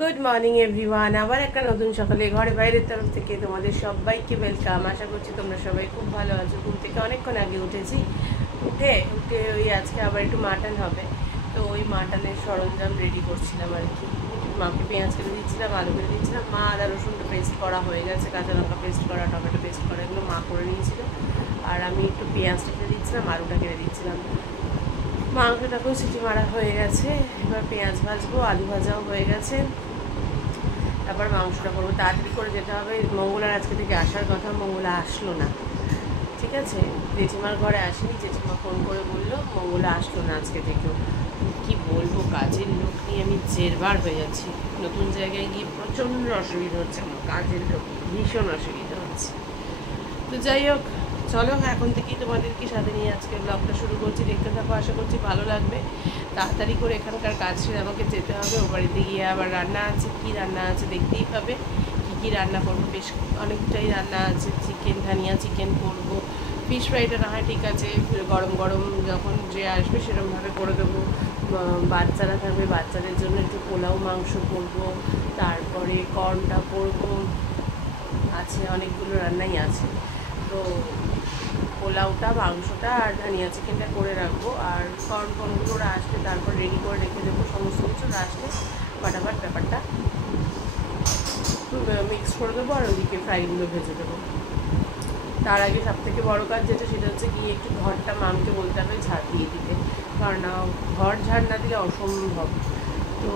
Good morning everyone. আবার একটা নতুন সকালে ঘরে বাইরের তরফ থেকে তোমাদের সবাইকে ওয়েলকাম। আশা করছি তোমরা সবাই খুব ভালো আছো। ঘুম থেকে অনেকক্ষণ আগে উঠেছি, উঠে ওই আজকে আবার একটু মাটন হবে, তো ওই মাটনের সরঞ্জাম রেডি করছিলাম আর কি। মাকে পেঁয়াজ কেটে দিচ্ছিলাম, আলু কেটে দিচ্ছিলাম। মা আদা রসুনটা পেস্ট করা হয়ে গেছে, কাঁচা লঙ্কা পেস্ট করা, টমেটো পেস্ট করা, এগুলো মা করে নিয়েছিল। আর আমি একটু পেঁয়াজটা কেটে দিচ্ছিলাম, আলুটা কেটে দিচ্ছিলাম। মাংসটাকেও সিটি মারা হয়ে গেছে, এবার পেঁয়াজ ভাজবো, আলু ভাজাও হয়ে গেছে, তারপর মাংসটা করবো। তাড়াতাড়ি করে যেতে হবে। মঙ্গলার আজকে থেকে আসার কথা, মঙ্গলা আসলো না। ঠিক আছে, জেঠিমার ঘরে আসেনি, জেঠিমা ফোন করে বললো মঙ্গলা আসলো না আজকে থেকেও। কি বলবো, কাজের লোক নিয়ে আমি জেরবার হয়ে যাচ্ছি। নতুন জায়গায় গিয়ে প্রচণ্ড অসুবিধা হচ্ছে আমার, কাজের লোক ভীষণ অসুবিধা হচ্ছে। তো যাই হোক, চলো এখন থেকেই তোমাদেরকে সাথে নিয়ে আজকে ব্লগটা শুরু করছি। দেখতে থাকো, আশা করছি ভালো লাগবে। তাড়াতাড়ি করে এখানকার কাজ সেরে আমাকে যেতে হবে। ও বাড়িতে গিয়ে আবার রান্না আছে, কী রান্না আছে দেখতেই পাবে। কী রান্না করবো, বেশ অনেকটাই রান্না আছে। চিকেন, ধানিয়া চিকেন করবো। ফিশ ফ্রাইটা না হয় ঠিক আছে, গরম গরম যখন যে আসবে সেরকমভাবে করে দেবো। বাচ্চারা থাকবে, বাচ্চাদের জন্য একটু পোলাও মাংস করবো, তারপরে কর্নটা করবো, আছে অনেকগুলো রান্নাই আছে। তো পোলাওটা, মাংসটা আর ধনিয়া চিকেনটা করে রাখবো। আর কর্নগুলো ওরা আসলে তারপর রেডি করে রেখে দেবো। সমস্ত কিছু আসলে ফাটাফাট ব্যাপারটা মিক্স করে দেবো, আর ওইদিকে ফ্রাইগুলো ভেজে দেবো। তার আগে সবথেকে বড় কাজ যেটা, সেটা হচ্ছে গিয়ে একটু ঘরটা মামকে বলতে হবে ঝাড় দিয়ে দিতে, কারণ ঘর ঝাড় না দিলে অসম্ভব। তো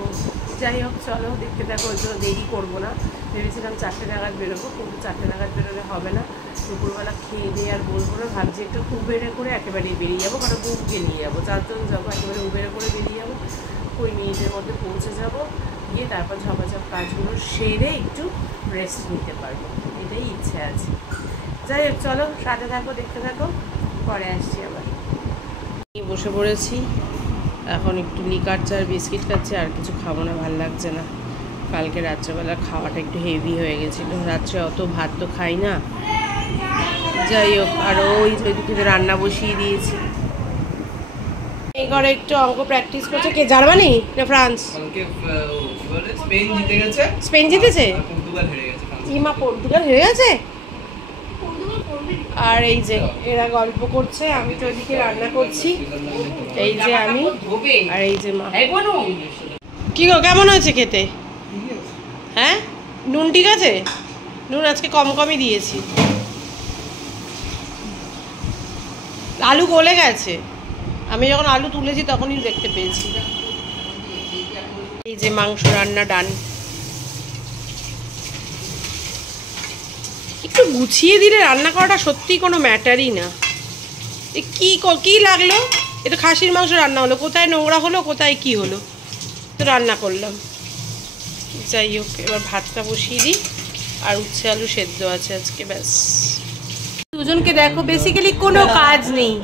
যাই হোক, চলো দেখতে থাকো। ওই জন্য দেরি করবো না, ভেবেছিলাম 4টে নাগাদ বেরোবো, কিন্তু 4টে নাগাদ বেরোলে হবে না। দুপুরবেলা খেয়ে দিয়ে আর বলবো না, ভাবছি একটু উবেরে করে একেবারেই বেরিয়ে যাবো, কারণ বুককে নিয়ে যাবো, 4জন যাবো, একেবারে উবেরে করে বেরিয়ে যাবো। 20 মিনিটের মধ্যে পৌঁছে যাবো, গিয়ে তারপর ঝপাঝপ কাজগুলো সেরে একটু রেস্ট নিতে পারবো, এটাই ইচ্ছে আছে। যাই হোক, চলো সাথে থাকো, দেখতে থাকো, পরে আসছি আবার। বসে পড়েছি, এখন একটু লিকার চা আর বিস্কিট খাচ্ছি, আর কিছু খাবো না, ভালো লাগছে না। কালকে রাত্রেবেলা খাওয়াটা একটু হেভি হয়ে গেছিলো, রাত্রে অত ভাত তো খাই না। যাই হোক, আর ওইদিকে রান্না বসিয়ে দিয়েছি। এই ঘরে একটু অঙ্ক প্র্যাকটিস করছে। কে, জার্মানি না ফ্রান্স? স্পেন জিতেছে, ইমা পর্তুগাল হেরে গেছে। আর এই যে এরা গল্প করছে, আমি তো ওইদিকে রান্না করছি। এই যে আমি, আর এই যে মা। কি গো, কেমন হয়েছে খেতে? হ্যাঁ, নুন ঠিক আছে? নুন আজকে কম কমই দিয়েছি। আলু গলে গেছে, আমি যখন আলু তুলেছি তখনই দেখতে পেয়েছি। এই যে মাংস রান্না ডান। একটু গুছিয়ে দিলে রান্না করাটা সত্যিই কোনো ম্যাটারই না। কি লাগলো, এটা খাসির মাংস রান্না হলো, কোথায় নোংরা হলো, কোথায় কি হলো, তো রান্না করলাম। যাই হোক, এবার ভাতটা বসিয়ে দিই, আর উচ্ছে আলু সেদ্ধ আছে আজকে, ব্যাস। দুজনকে দেখো, বেসিক্যালি কোনো কাজ নেই।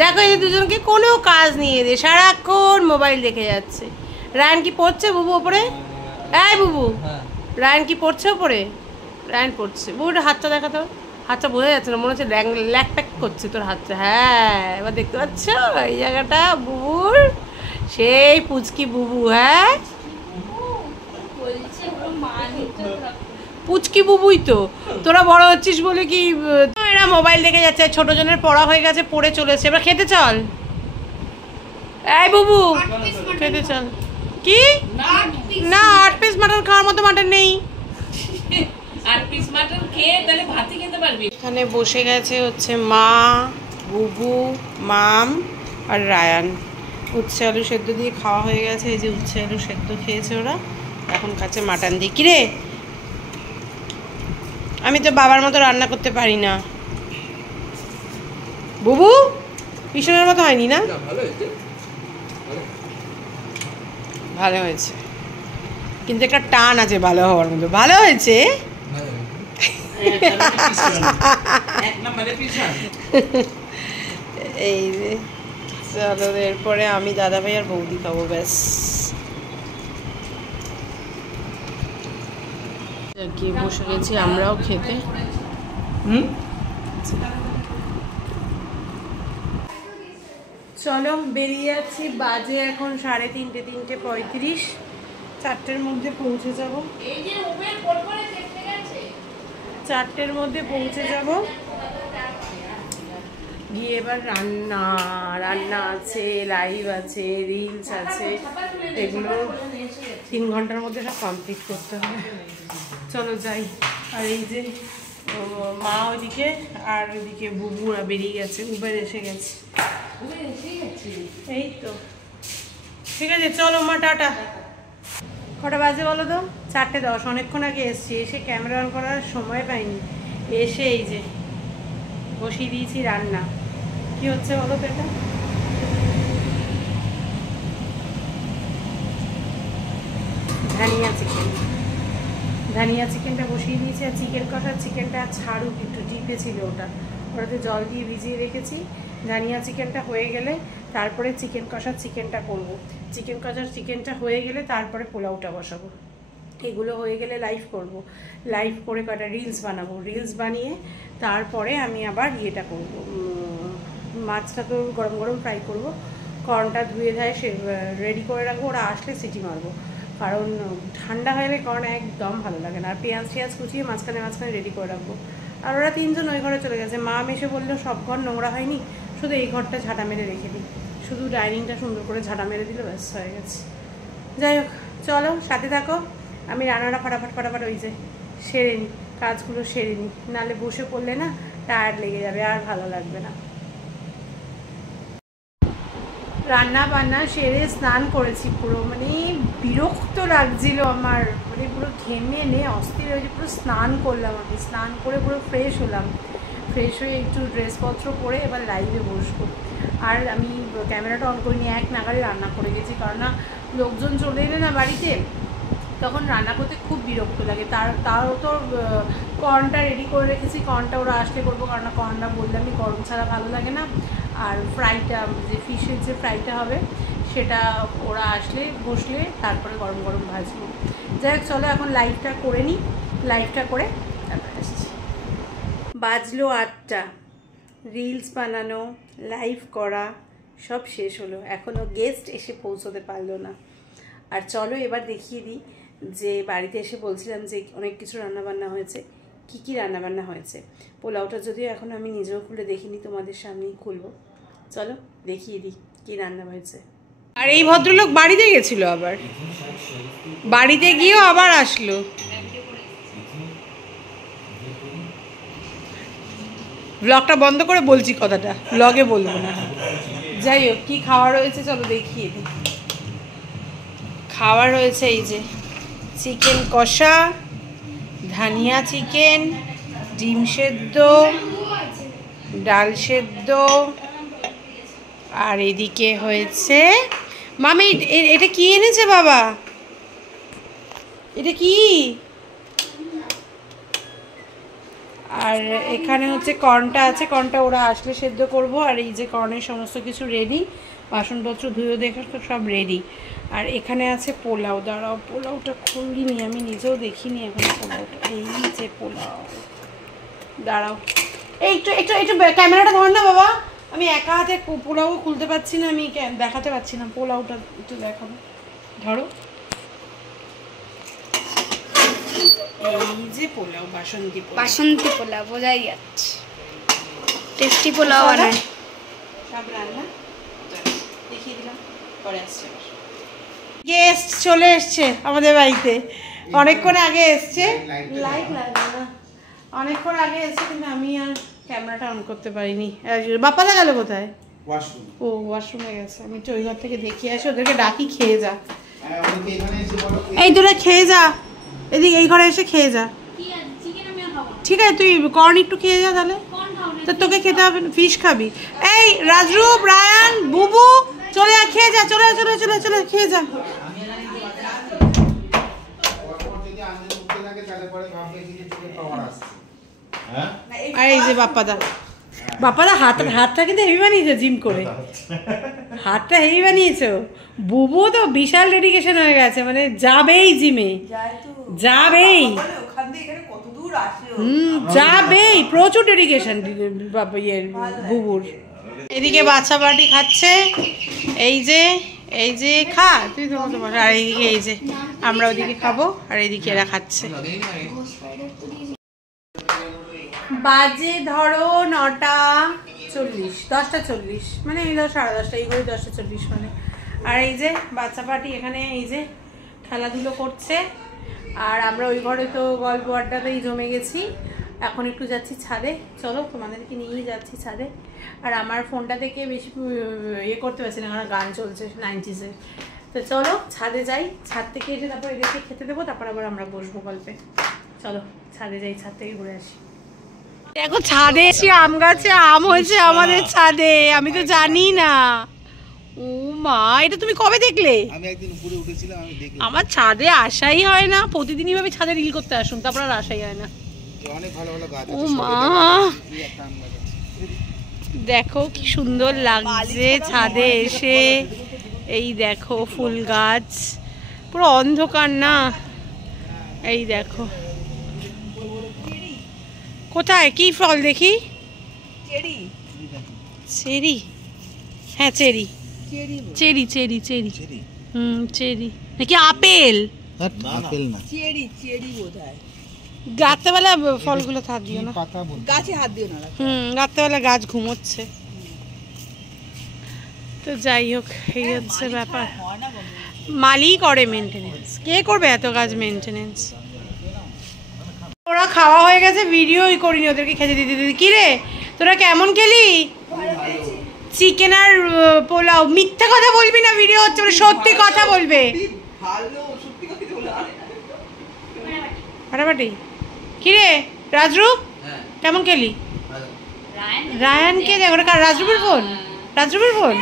দেখো এই দুজনকে কোনো কাজ নেই, এদের সারাক্ষণ মোবাইল দেখে যাচ্ছে। রায়ন কি পড়ছে বুবু ওপরে? এই বুবু, রায়ন কি পড়ছে ওপরে? রায়ন পড়ছে। বুবুটা হাতটা দেখা, তো হাতটা বোঝা যাচ্ছে না, মনে হচ্ছে ল্যাক প্যাক করছে তোর হাতটা। হ্যাঁ, এবার দেখতে পাচ্ছ এই জায়গাটা বুবুর, সেই পুচকি বুবু। হ্যাঁ, পুচকি বুবুই তো, তোরা বড় হচ্ছিস বলে কি এরা মোবাইল দেখে যাচ্ছে। ছোট জনের পড়া হয়ে গেছে, পড়ে চলেছে, এবার খেতে চল। এই বুবু, খেতে চল। কি না, 8 পিস মাটন খাওয়ার মতো মাটন নেই। এখানে বসে গেছে হচ্ছে মা, বুবু, মাম আর রায়ান। উচ্ছে আলু সেদ্ধ দিয়ে খাওয়া হয়ে গেছে। এই যে উচ্ছে আলু সেদ্ধ খেয়েছে ওরা, এখন খাচ্ছে মাটন দিয়ে। কিরে, আমি তো বাবার মতো রান্না করতে পারি না। বুবু ভীষণের মতো হয়নি না? ভালো হয়েছে, কিন্তু একটা টান আছে ভালো হওয়ার মতো। ভালো হয়েছে, এই যে চলো, এরপরে আমি, দাদা ভাই আর বৌদি খাবো, ব্যাস। গিয়ে বসে গেছি আমরাও খেতে। চলো বেরিয়ে যাচ্ছি, বাজে এখন 3:30, 3:35। 4টের মধ্যে পৌঁছে যাব। 4টের মধ্যে পৌঁছে যাব, গিয়ে এবার রান্না আছে, লাইভ আছে, রিলস আছে, এগুলো 3 ঘন্টার মধ্যে সব কমপ্লিট করতে হবে। চলো যাই। আর এই যে মা ওইদিকে, আর ওইদিকে বুবুরা বেরিয়ে গেছে, উবের এসে গেছে। এই তো ঠিক আছে, চলো মা, টাটা। কটা বাজে বলো তো? 4:10। অনেকক্ষণ আগে এসছি, এসে ক্যামেরা অন করার সময় পাইনি। এসে এই যে বসিয়ে দিয়েছি রান্না। কি হচ্ছে বলো তো? এটা ধানিয়া চিকেনটা বসিয়ে দিয়েছি। আর চিকেন কষার চিকেনটা ছাড়ুক একটু, ডিপে ছিল ওটাতে জল দিয়ে ভিজিয়ে রেখেছি। ধানিয়া চিকেনটা হয়ে গেলে তারপরে চিকেন কষার চিকেনটা করব। চিকেন কষার চিকেনটা হয়ে গেলে তারপরে পোলাওটা বসাবো। এগুলো হয়ে গেলে লাইভ করব, লাইভ করে কটা রিলস বানাবো। রিলস বানিয়ে তারপরে আমি আবার ইয়েটা করব, মাছটা তো গরম গরম ফ্রাই করব। কর্নটা ধুয়ে ধায় সে রেডি করে রাখবো, ওরা আসলে সিটি মারবো, কারণ ঠান্ডা হয়ে গেলে কর্ন একদম ভালো লাগে না। আর পেঁয়াজ কুচিয়ে মাঝখানে রেডি করে রাখবো। আর ওরা 3 জন ওই ঘরে চলে গেছে। মা এসে বললো সব ঘর নোংরা হয়নি, শুধু এই ঘরটা ঝাঁটা মেরে রেখে দিই, শুধু ডাইনিংটা সুন্দর করে ঝাঁটা মেরে দিলে ব্যাস হয়ে গেছে। যাই হোক, চলো সাথে থাকো। আমি রান্নাটা ফটাফট ওই যে সেরে নিই, কাজগুলো সেরে নিই, নাহলে বসে পড়লে না টায়ার্ড লেগে যাবে, আর ভালো লাগবে না। রান্না বান্না সেরে স্নান করেছি, পুরো মানে বিরক্ত লাগছিল আমার, মানে পুরো ঘেমে অস্থির হয়েছে। পুরো স্নান করলাম, আমি স্নান করে পুরো ফ্রেশ হলাম। ফ্রেশ হয়ে একটু ড্রেসপত্র পরে এবার লাইভে বসবো। আর আমি ক্যামেরাটা অন করিনি, 1 নাগাড়ে রান্না করে গেছি, কারণ না লোকজন চলে এলে না বাড়িতে, তখন রান্না করতে খুব বিরক্ত লাগে। তাও তো কর্নটা রেডি করে রেখেছি, কর্নটা ওরা আসলে করবো, কারণ কর্নটা বললামই গরম ছাড়া ভালো লাগে না। আর ফ্রাইটা, যে ফিশের যে ফ্রাইটা হবে সেটা ওরা আসলে বসলে তারপরে গরম গরম ভাজবো। যাই হোক, চলো এখন লাইভটা করে নিই, লাইভটা করে তারপরে আসছি। বাজলো 8টা, রিলস বানানো, লাইভ করা সব শেষ হলো, এখনও গেস্ট এসে পৌঁছতে পারলো না। আর চলো এবার দেখিয়ে দিই যে বাড়িতে এসে বলছিলাম যে অনেক কিছু রান্নাবান্না হয়েছে, কি রান্নাবান্না হয়েছে। পোলাওটা যদিও এখন আমি নিজেও খুলে দেখিনি, তোমাদের সামনেই খুলবো। চলো দেখিয়ে দিই কি রান্না হয়েছে। আর এই ভদ্রলোক বাড়িতে গেছিল, আবার বাড়িতে গিয়েও আবার আসলো। ব্লগটা বন্ধ করে বলছি কথাটা, ব্লগে বলবো না। যাই হোক, কি খাওয়া রয়েছে চলো দেখিয়ে দিই। খাওয়া রয়েছে এই যে চিকেন কষা, ধানিয়া চিকেন, ডিম সেদ্ধ, ডাল সেদ্ধ, আর এদিকে হয়েছে মামি এটা কি এনেছে বাবা, এটা কি? আর এখানে হচ্ছে কর্নটা আছে, কর্নটা ওরা আসলে সেদ্ধ করব। আর এই যে কর্নের সমস্ত কিছু রেডি, বাসনপত্র ধুয়ে দেখে তো সব রেডি। আর এখানে আছে পোলাও, দাঁড়াও পোলাওটা খুলিনি, আমি নিজেও দেখিনি এখন পোলাওটা। এই যে পোলাও, দাঁড়াও এই একটু একটু একটু ক্যামেরাটা ধর না বাবা, আমি একা হাতে পোলাও খুলতে পারছি না, আমি দেখাতে পারছি না। পোলাওটা একটু দেখাবো, ধরো। এই যে পোলাও, বাসন্তী পোলাও বোঝাই যাচ্ছে, টেস্টি পোলাও বানায়। সব রান্না দেখিয়ে দিলাম, পরে আসছে। গেস্ট চলে এসছে আমাদের বাড়িতে, অনেকক্ষণ আগে এসছে, লাইট লাগবে না, অনেকক্ষণ আগে এসছে, কিন্তু আমি আর ক্যামেরাটা অন করতে পারিনি। বাপ্পাদা গেল কোথায়? ও ওয়াশরুমে গেছে, আমি তো ওই ঘর থেকে দেখিয়ে আসি, ওদেরকে ডাকি খেয়ে যা। এই তোরা খেয়ে যা, এদিকে এই ঘরে এসে খেয়ে যা, ঠিক আছে? তুই কর্ন একটু খেয়ে যা, তাহলে তো তোকে খেতে হবে, ফিশ খাবি। এই রাজরূপ, রায়ান, বুবু চলে যা, খেয়ে যা, চলে চলে চলে চলে খেয়ে যা। আর এই যে বাপ্পাদা হাতটা কিন্তু হেভি বানিয়েছে, জিম করে হাতটা হেভি বানিয়েছো। বুবু তো বিশাল ডেডিকেশন হয়ে গেছে, মানে যাবেই জিমে, যাবেই, যাবেই, প্রচুর ডেডিকেশন বুবুর। এদিকে বাচ্চা বাটি খাচ্ছে, এই যে এই যে খা তুই তো বস। আর এইদিকে এই যে আমরা ওদিকে খাবো আর এইদিকে এরা খাচ্ছে। বাজে ধরো 9:40, 10:40, মানে এই ধর 10:30, এই ঘড়ি 10:40 মানে। আর এই যে বাচ্চা পার্টি এখানে এই যে খেলাধুলো করছে, আর আমরা ওই ঘরে তো গল্প আড্ডাতেই জমে গেছি। এখন একটু যাচ্ছি ছাদে, চলো তোমাদেরকে নিয়েই যাচ্ছি ছাদে। আর আমার ফোনটা থেকে বেশি ইয়ে করতে পারছি না, কারণ গান চলছে 90s-এর। তো চলো ছাদে যাই, ছাদ থেকে এসে তারপর এদেরকে খেতে দেবো, তারপর আবার আমরা বসবো গল্পে। চলো ছাদে যাই, ছাদ থেকে ঘুরে আসি। দেখো ছাদে এসে আম গাছে আম হয়েছে আমাদের ছাদে, আমি তো জানি না। ও মা, এটা তুমি কবে দেখলে? আমি একদিন উপরে উঠেছিলাম, আমি দেখলাম। আমার ছাদে আসাই হয় না, প্রতিদিনই ভাবে ছাদে রিল করতে আসুন, তারপর আর আসাই হয় না। অনেক ভালো ভালো গাছ ও আছে। মা, দেখো কি সুন্দর লাগছে ছাদে এসে। এই দেখো ফুল গাছ, পুরো অন্ধকার না। এই দেখো কোথায় কি ফল দেখি? চেরি, হ্যাঁ cherry, cherry cherry cherry, cherry নাকি আপেল? আপেল না, চেরি, চেরি বোধহয়। রাত্রেবেলা ফলগুলো হাত দিও না, গাছে হাত দিও না। রাত্রেবেলা গাছ ঘুমোচ্ছে। তো যাই হোক, এই হচ্ছে ব্যাপার। মালি করে মেনটেনেন্স, কে করবে এত গাছ মেনটেনেন্স? ওরা খাওয়া হয়ে গেছে, ভিডিওই করিনি, ওদেরকে খেতে দিতে দিতে। কি রে তোরা কেমন খেলি? চিকেন আর পোলাও। মিথ্যা কথা বলবি না, ভিডিও হচ্ছে বলে সত্যি কথা বলবে। ফাটাফাটি। কি রে রাজরূপ, কেমন খেলি? রায়ানকে দেখ, ওটা কার? রাজরূপের ফোন, রাজরূপের ফোন।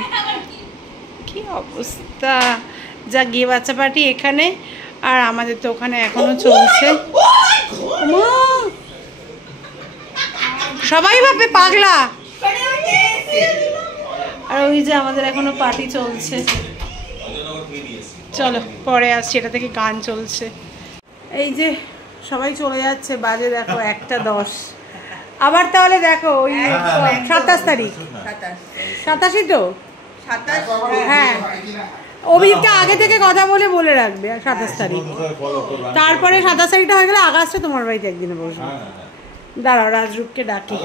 কি অবস্থা! যা গিয়ে বাচ্চা পার্টি এখানে, আর আমাদের তো ওখানে এখনো চলছে। সবাই ভাবে পাগলা। আর ওই যে আমাদের এখনো পার্টি চলছে। চলো পরে আসছি, এটা থেকে গান চলছে। এই যে সবাই চলে যাচ্ছে, বাজে দেখো 1:10। আবার তাহলে দেখো ওই 27 তারিখ, 87 তো, হ্যাঁ অভিজিৎকে আগে থেকে কথা বলে রাখবে। 27 তারিখ, তারপরে 27 তারিখটা হয়ে গেলে আগস্টে তোমার বাড়িতে একদিনে বসবো। দাঁড়াও রাজরূপকে ডাকি।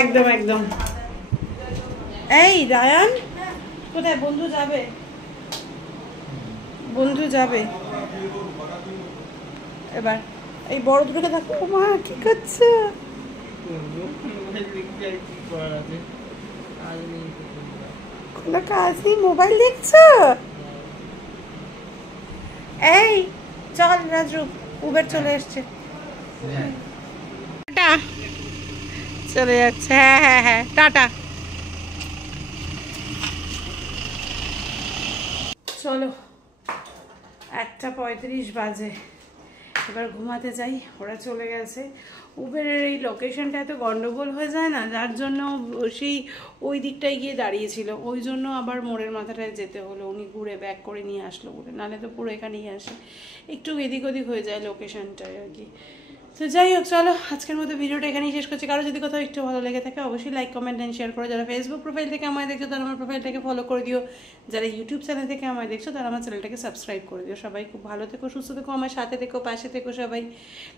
একদম একদম। এই রায়ান কোথায়? বন্ধু যাবে, বন্ধু যাবে এবার। এই বড় দুটোকে দেখো, মা কি করছে? কোনো কাজ নেই, মোবাইল দেখছো? এই চল রাজরূপ, উবের চলে এসছে। টাটা, চলে যাচ্ছে। হ্যাঁ হ্যাঁ হ্যাঁ, টাটা। চলো 1:35 বাজে, এবার ঘুমাতে যাই। ওরা চলে গেছে। উবেরের এই লোকেশনটা এত গন্ডগোল হয়ে যায় না, যার জন্য সেই ওই দিকটায় গিয়ে দাঁড়িয়েছিল, ওই জন্য আবার মোড়ের মাথাটায় যেতে হলো। উনি ঘুরে ব্যাক করে নিয়ে আসলো ঘুরে, নাহলে তো পুরো এখানেই আসে। একটু এদিক ওদিক হয়ে যায় লোকেশনটায় আর কি। তো যাই হোক, চলো আজকের মতো ভিডিওটা এখানেই শেষ করছি। কারো যদি কোথাও একটু ভালো লেগে থাকে অবশ্যই লাইক, কমেন্ট অ্যান্ড শেয়ার করো। যারা ফেসবুক প্রোফাইল থেকে আমায় দেখছো তারা আমার প্রোফাইলটাকে ফলো করে দিও। যারা ইউটিউব চ্যানেল থেকে আমায় দেখছো তারা আমার চ্যানেলটাকে সাবস্ক্রাইব করে দিও। সবাই খুব ভালো থেকো, সুস্থ থেকো, আমার সাথে থেকো, পাশে থেকো। সবাই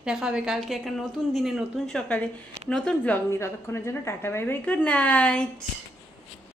দেখা হবে কালকে একটা নতুন দিনে, নতুন সকালে, নতুন ব্লগ নিয়ে। ততক্ষণের জন্য tata, bye bye, good night.